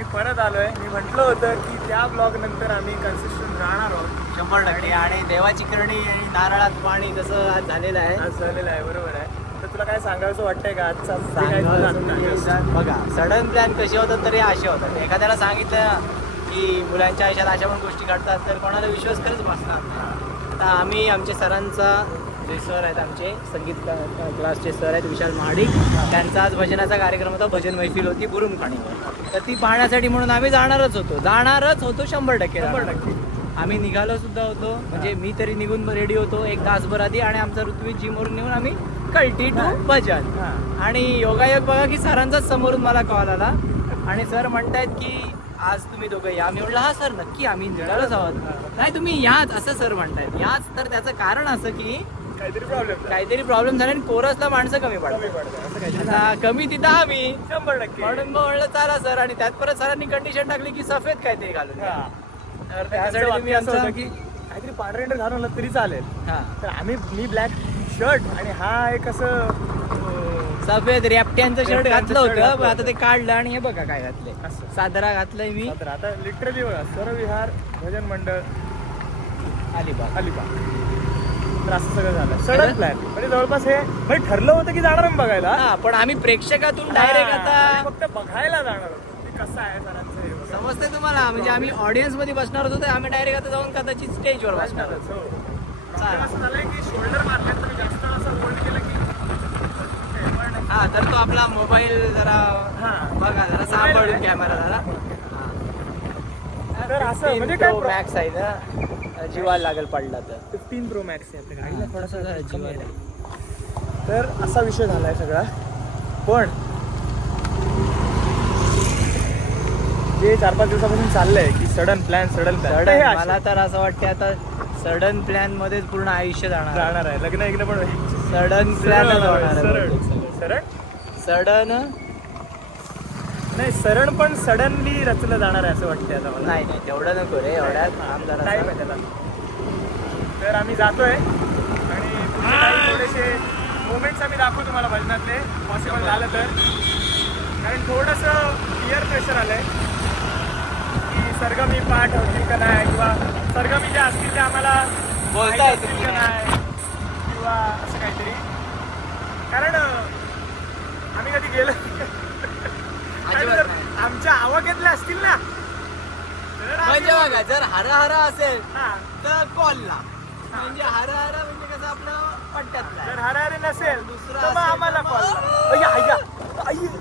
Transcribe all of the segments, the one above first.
आम्ही परत आलोय. मी म्हटलं होतं की त्या ब्लॉग नंतर आम्ही कन्सिस्टंट राहणार आहोत 100%. आणि देवाची करणी आणि नारळात पाणी कसं आज झालेलं आहे. आज झालेलं आहे. बरोबर आहे. तर तुला काय सांगायचं वाटतंय का आजचा काय झालं? बघा सडन प्लॅन कसे होतात तर हे असे होतात. एखाद्याला सांगितलं की मुलांच्या आयुष्यात अशा पण गोष्टी घडतात तर कोणाला विश्वास खरंच बसणार नाही. आता आम्ही आमच्या सरांचा जे सर आहेत आमचे संगीत क्लासचे सर आहेत विशाल महाडिक, त्यांचा आज भजनाचा कार्यक्रम होता. भजन मैफिल होती बुरुमखाणीवर. तर ती पाहण्यासाठी म्हणून आम्ही जाणारच होतो 100%. आम्ही निघालो सुद्धा होतो. म्हणजे मी तरी निघून रेडी होतो एक तासभर आधी. आणि आमचा ऋत्विक जिमवरून निघून आम्ही कल्टी टू भजन. आणि योगायोग बघा की सरांचाच समोरून मला कॉल आला आणि सर म्हणतायत की आज तुम्ही दोघं या. मी म्हटलं हा सर नक्की आम्ही निघालोच आहोत. नाही तुम्ही याच असं सर म्हणतायत. याच तर त्याचं कारण असं की काहीतरी प्रॉब्लेम झाला आणि कोरसला माणसं कमी पडतात. कमी तिथं आम्ही 100%. म्हणून मग म्हणलं चला सर. आणि त्यात परत सरांनी कंडिशन टाकली की सफेद काहीतरी घालून द्या. तर त्यासाठी तुम्ही असं होतं आमचं की काहीतरी पांढरे शर्ट घालून आलं तरी चालेल. हा तर मी ब्लॅक शर्ट आणि हा एक असं सफेद रॅपट्यांचं शर्ट रॅपट्यांचं घातलं shirt होतं. घातलं पण आता ते काढलं आणि हे बघा काय घातलंय. असं. सादरा घातलंय मी. तर आता लिटरली बघा सरविहार भजन मंडळ अलिबाग. तर असं सगळं झालं सडन प्लॅन. म्हणजे जवळपास हे म्हणजे ठरलं होतं की जाणार आम्ही बघायला. हा पण आम्ही प्रेक्षकातून डायरेक्ट आम्ही आता फक्त बघायला जाणार होतो की कसं आहे सरांचं हे वगैरे. समजतंय तुम्हाला. म्हणजे आम्ही ऑडियन्स मध्ये बसणार होतो तर आम्ही डायरेक्ट आता जाऊन कदाचित स्टेजवर बसणार बसणारच, होतो. हो. Problem असं झालंय की शोल्डर मारल्यात तर जास्त असं होल्ड केलं की पण हा तर तो आपला मोबाईल जरा हा. बघा जरा सांभाळून कॅमेरा जरा. तर असं म्हणजे काय मॅक्स आहे ना जीवाला लागेल पडला तर 15 Pro Max आहे आपल्या गाडीला हा, थोडासा जरा कमी जीवाला. आहे. तर असा विषय झालाय सगळा. पण जे 4-5 दिवसापासून चाललंय की सडन प्लॅन मला तर असं वाटतं आता सडन प्लॅन मध्येच पूर्ण आयुष्य जाणार जाणार आहे. लग्न एकदा पण सडन प्लॅन सरळ सडन नाही सरण पण सडनली रचलं जाणार आहे असं वाटतंय आता मला. नाही तेवढं नको रे एवढ्यात काम टाईम जरा आहे त्याला. तर आम्ही जातोय आणि तुमचे काही थोडेसे मोमेंट्स आम्ही दाखवू तुम्हाला भजनातले पॉसिबल झालं तर. कारण थोडंसं पिअर प्रेशर आलंय की सरगमी पाठ होतील का नाही किंवा सरगमी ज्या असतील त्या आम्हाला बोलता माहिती येतील असतील का नाही किंवा असं काहीतरी. कारण आम्ही कधी गेलो आणि अजिबात जर नाही. आमच्या आवाक्यातल्या असतील ना तर आम्ही- म्हणजे बघा जर हरा असेल हा. तर कॉलला म्हणजे हरा म्हणजे कसं आपलं पट्ट्यातला जर हरारे नसेल दुसरा तर मग असेल आम्हाला तर कॉल मग-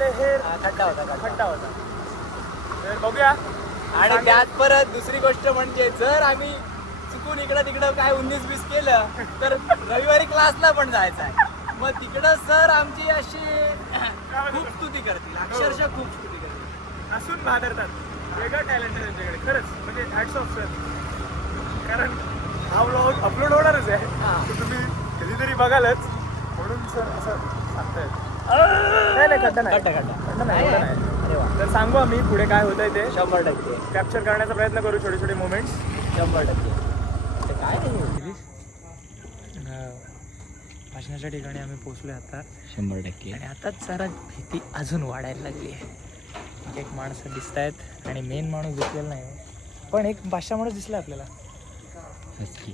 लहेर खड्डा होता खड्डा होता. तर बघूया. आणि त्यात परत दुसरी गोष्ट म्हणजे जर आम्ही चुकून इकडं तिकडं काय 19-20 केलं तर रविवारी क्लासला पण जायचं आहे. मग तिकडं सर आमची अशी खूप स्तुती करतील अक्षरशः खूप स्तुती करतील. असून भादरतात. वेगळं टॅलेंट आहे त्यांच्याकडे खरंच. म्हणजे हॅट्स ऑफ सर. कारण हा व्लॉग अपलोड होणारच आहे. हा. तर तुम्ही कधीतरी बघालच म्हणून सर असं सांगताय. नाही खड्डा नाही. खड्डा नाही, एवढा नाही. अरे वा तर सांगू आम्ही पुढे काय होतंय ते 100% कॅप्चर करण्याचा प्रयत्न करू छोटे छोटे मोमेंट्स. 100% ते काय नाही भाषणाच्या ठिकाणी आम्ही पोहोचलोय आता 100% आणि आताच जरा भीती अजून वाढायला लागली आहे. एक माणसं दिसत आहेत आणि मेन माणूस दिसलेला नाही पण एक भाषा माणूस दिसला आपल्याला. हसकी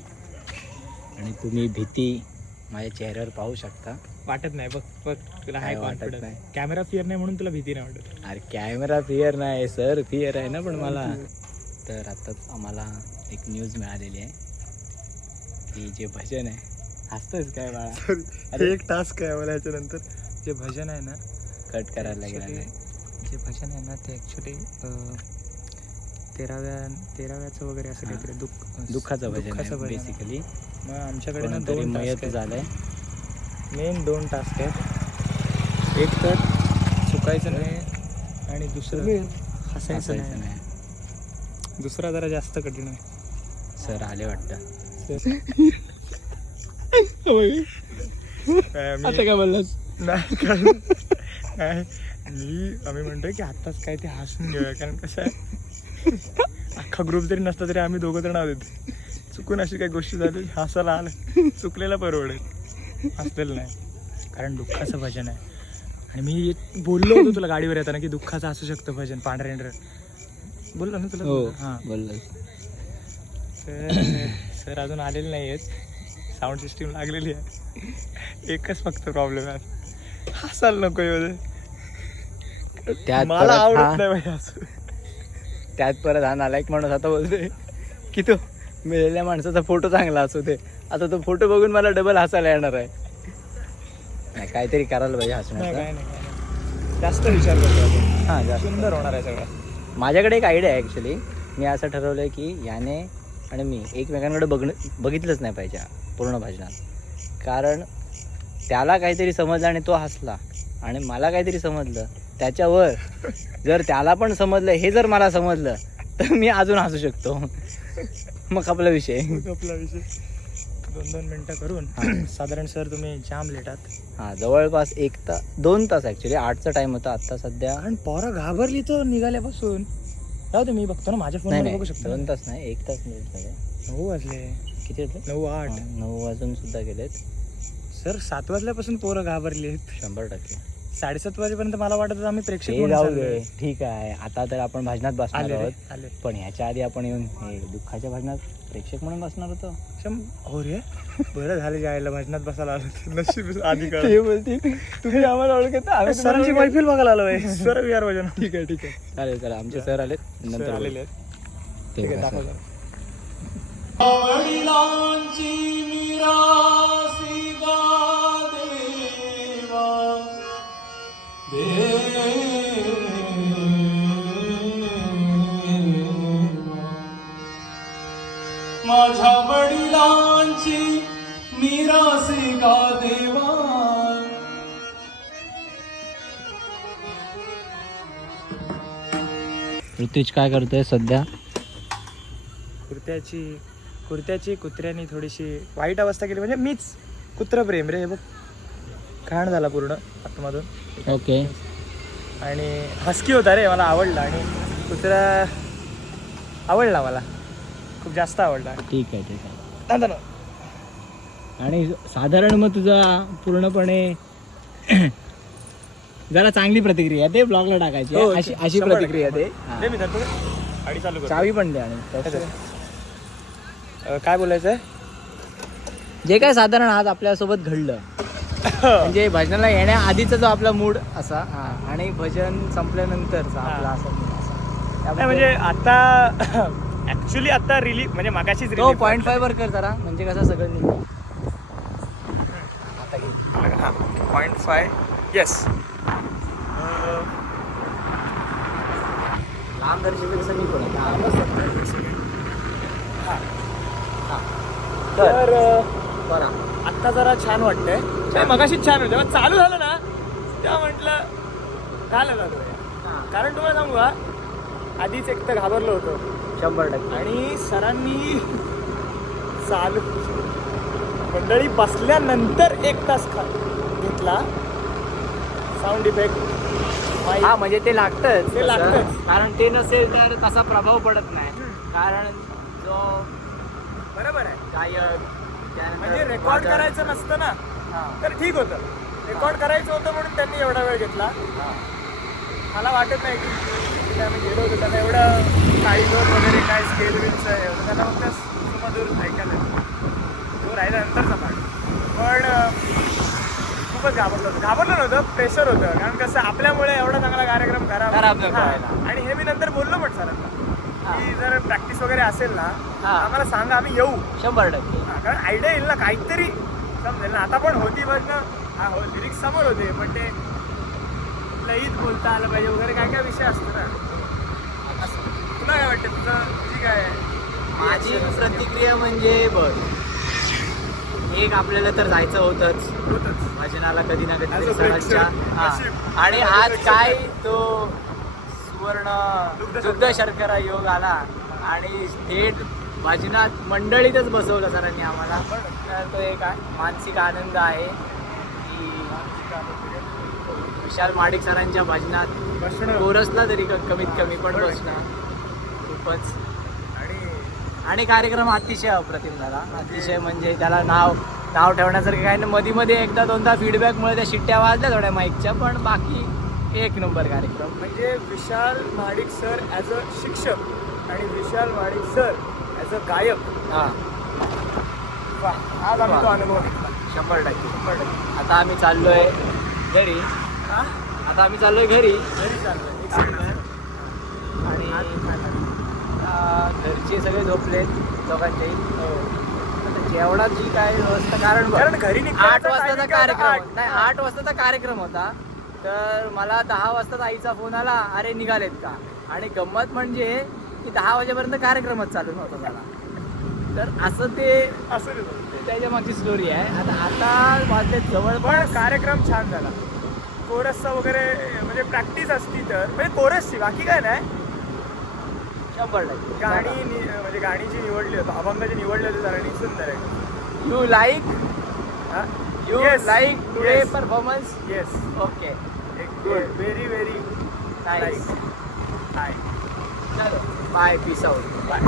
आणि तुम्ही भीती माझ्या चेहऱ्यावर पाहू शकता. वाटत नाही बघ बघ तुला काय हाय वाटत कॉन्फिडन्स. नाही? कॅमेरा फिअर नाही म्हणून तुला भीती नाही वाटत. अरे कॅमेरा फिअर नाही सर फिअर आहे ना पण मला. तर आताच आम्हाला एक न्यूज मिळालेली आहे की जे भजन आहे हसतोच काय बाळा अरे एक टास्क आहे मला याच्यानंतर. जे भजन आहे ना कट करायला लागेल actually नाही. जे भजन आहे ना ते ॲक्च्युली 13व्याचं वगैरे असं काहीतरी दुःखाचं भजन दुःखाचं आहे भजन आहे. बेसिकली. मग आमच्याकडे ना कोणतरी 2 मयत टास्क आहेत. झालंय. मेन 2 टास्क आहेत. एक तर चुकायचं नाही आणि दुसरं हसायचं नाही. नाही दुसरा जरा जास्त कठीण आहे. सर आले वाटतं. आता काय बोललास नाही कारण काय आम्ही म्हणतोय की आत्ताच काय ते हसून घेऊया. कारण कसं आहे अख्खा ग्रुप जरी नसता तरी आम्ही दोघं जण आहोत. चुकून अशी काही गोष्टी झाली हसायला आलं चुकलेला परवडेल हसलेलं नाही. कारण दुःखाचं भजन आहे आणि मी बोललो होतो तुला गाडीवर येताना की दुःखाचं असू शकतं भजन पांढरेंडर बोललो ना तुला हां बोललो. तर सर अजून आलेले नाही आहेत साऊंड सिस्टीम लागलेली आहे एकच फक्त प्रॉब्लेम आहे हसायला नको त्यात मला परत आवडत नाही भाई असं त्यात परत हा नालायक माणूस आता बोलतोय की तो मिळालेल्या माणसाचा फोटो चांगला असू दे. आता तो फोटो बघून मला डबल हसायला येणार आहे. नाही काहीतरी करायला पाहिजे नाही हसण्याचं. काय नाही जास्त विचार करतो आपण हां जास्त. सुंदर होणार आहे सगळं. माझ्याकडे एक आयडिया आहे ॲक्च्युली. मी असं ठरवलं आहे की याने आणि मी एकमेकांकडे बघितलंच नाही पाहिजे पूर्ण भजनात. कारण त्याला काहीतरी समजलं आणि तो हसला आणि मला काहीतरी समजलं त्याच्यावर जर त्याला पण समजलं हे जर मला समजलं तर मी अजून हसू शकतो. मग आपला विषय आपला विषय 2-2 मिनिटं करून साधारण सर तुम्ही जाम लेटात. हां जवळपास 2 तास ॲक्च्युली 8चा टाईम होता. आत्ता सध्या कारण पोरं घाबरली तर निघाल्यापासून जाऊ दे मी बघतो ना माझ्या नाही फोनवर बघू नाही शकतो. 2 तास नाही 1 तास मिनिट झाले. 9 वाजले किती होते 9-8 9 वाजून सुद्धा गेलेत. सर 7 वाजल्यापासून पोरं घाबरली 100%. 7:30 वाजेपर्यंत मला वाटत होतं आम्ही प्रेक्षक ते म्हणून जाऊ चाललोय. दे ठीक आहे. आता तर आपण भजनात बसणार आले रे, आहोत. आले पण ह्याच्या आधी आपण येऊन हे दुःखाच्या भजनात प्रेक्षक म्हणून बसणार होतो. हो रे बरं झालं जायला भजनात बसायला आलो नशीब आधी कळलं. ते बोलते तुम्ही आम्हाला ओळखत नाही, आम्ही सरांची तुम्हाला मैफिल बघायला आलोय सर विहार भजन ठीक आहे ठीक आहे चालेल चला आमचे सर आलेत सर नंतर आलेले बोलू. आहेत ते ठीक आहे बघा, दाखव सर. जरा. माझ्या वडिलांची निराशी का देवा. ऋतिज काय करतोय सध्या? कुर्त्याची कुत्र्यानी थोडीशी वाईट अवस्था केली म्हणजे मीच कुत्र प्रेम रे हे बघ घाण झाला पूर्ण आतमधून. ओके आणि हस्की होता रे मला आवडला आणि कुत्रा आवडला मला खूप जास्त आवडला. ठीक आहे ठीक आहे. नंतर आणि साधारण मग तुझा पूर्णपणे जरा चांगली प्रतिक्रिया ते ब्लॉगला टाकायची हो, अशी अशी 100% प्रतिक्रिया दे. दे मी धरतो गाडी चालू करतो. चावी पण दे. आणि काय बोलायचंय जे काय साधारण आज आपल्यासोबत घडलं म्हणजे भजनाला येण्या आधीचा जो आपला मूड असा आणि भजन संपल्यानंतरचा आपला असा mood असा. नाही त्याबद्दल- म्हणजे आता ऍक्च्युली आता रिलीफ म्हणजे मागाशीच तो रिलीफ 0.5 वर कर जरा म्हणजे कसं सगळं निघतं. आता घे. 0.5 येस लांब दर्शक मी पण तर बरं आत्ता जरा छान वाटतंय नाही, मगाशीच छान होतं जेव्हा चालू झालं ना तेव्हा म्हटलं झालं जातो कारण तुम्हाला सांगू का आधीच एक तर घाबरलो होतो 100% आणि सरांनी चालू मंडळी बसल्यानंतर 1 तास घेतला साऊंड इफेक्ट. हा म्हणजे ते लागतंच ते लागतंच. कारण ते नसेल तर तसा प्रभाव पडत नाही. कारण जो बरोबर आहे गायक त्यानंतर म्हणजे रेकॉर्ड वादक- करायचं नसतं ना हा. तर ठीक होतं. रेकॉर्ड करायचं होतं म्हणून त्यांनी एवढा वेळ घेतला. मला वाटत नाही की आम्ही गेलो होतो त्यांना एवढं काळीजोर वगैरे काय स्केल विलचं आहे एवढं त्यांना फक्त सुमधूर ऐकायला येतं. तो राहिला नंतरचा पाठ पण खूपच घाबरलो नव्हतं प्रेशर होतं कारण कसं आपल्यामुळे एवढा चांगला कार्यक्रम खराब नको हा. व्हायला. आणि हे मी नंतर बोललो पण सरांना की जर प्रॅक्टिस वगैरे असेल ना हा. आम्हाला सांगा आम्ही येऊ 100%. हा, कारण आयडिया येईल ना काहीतरी समजेल ना. आता पण होती बघ ना हा हो लिरिक्स समोर होते पण ते लईत बोलता आलं पाहिजे वगैरे काय काय विषय असतो ना असं. तुला काय वाटतं तुझं ठीक आहे माझी प्रतिक्रिया म्हणजे बघ एक आपल्याला तर जायचं होतंच होतच भजनाला कधी ना As कधी a सरांच्या प्रेक्षक, हा. नशीब. आणि As a आज प्रेक्षक. काय तो सुवर्ण दुग्ध दुग्ध शर्करा योग आला आणि थेट भजनात मंडळीतच बसवलं सरांनी आम्हाला. तर तो एक मानसिक आनंद आहे की विशाल माडिक सरांच्या भजनात बसणं कोरसला तरी कमीत कमी पण बसणं खूपच. आणि आणि कार्यक्रम अतिशय अप्रतिम झाला. अतिशय म्हणजे त्याला नाव नाव ठेवण्यासारखं काय नाही. मध्ये मध्ये एकदा दोनदा फीडबॅकमुळे त्या शिट्ट्या वाजल्या थोड्या माईकच्या, पण बाकी एक नंबर कार्यक्रम. म्हणजे विशाल महाडिक सर ॲज अ शिक्षक आणि विशाल महाडिक सर ॲज अ गायक. हां, आज आम्ही तो अनुभव घेतला 100%. आता आम्ही चाललोय घरी. हा? आता आम्ही चाललोय घरी घरी चाललोय. आणि आता घरचे सगळे झोपलेत दोघांचेही. आता जेवणाची काय व्यवस्था, कारण बघ, कारण घरी निघताना 8 वाजताचा timing काय होता? कार्यक्रम नाही, 8 वाजताचा कार्यक्रम होता. तर मला 10 वाजताच आईचा फोन आला, अरे निघालेत का. आणि गंमत म्हणजे की 10 वाजेपर्यंत कार्यक्रमच चालू नव्हता झाला. तर असं ते असं त्याच्या मागची स्टोरी आहे. आता वाजले जवळ, पण कार्यक्रम छान झाला. कोरसचा वगैरे म्हणजे प्रॅक्टिस असती तर म्हणजे कोरसची, बाकी काय नाही. 100%. म्हणजे गाणी जी निवडली होती, अभंग जी निवडली होती सरांनी, सुंदर आहे. You like Yes. Like today Yes. Performance. Yes, okay, very very nice. Hi. चलो बाय, पीस आउट. बाय.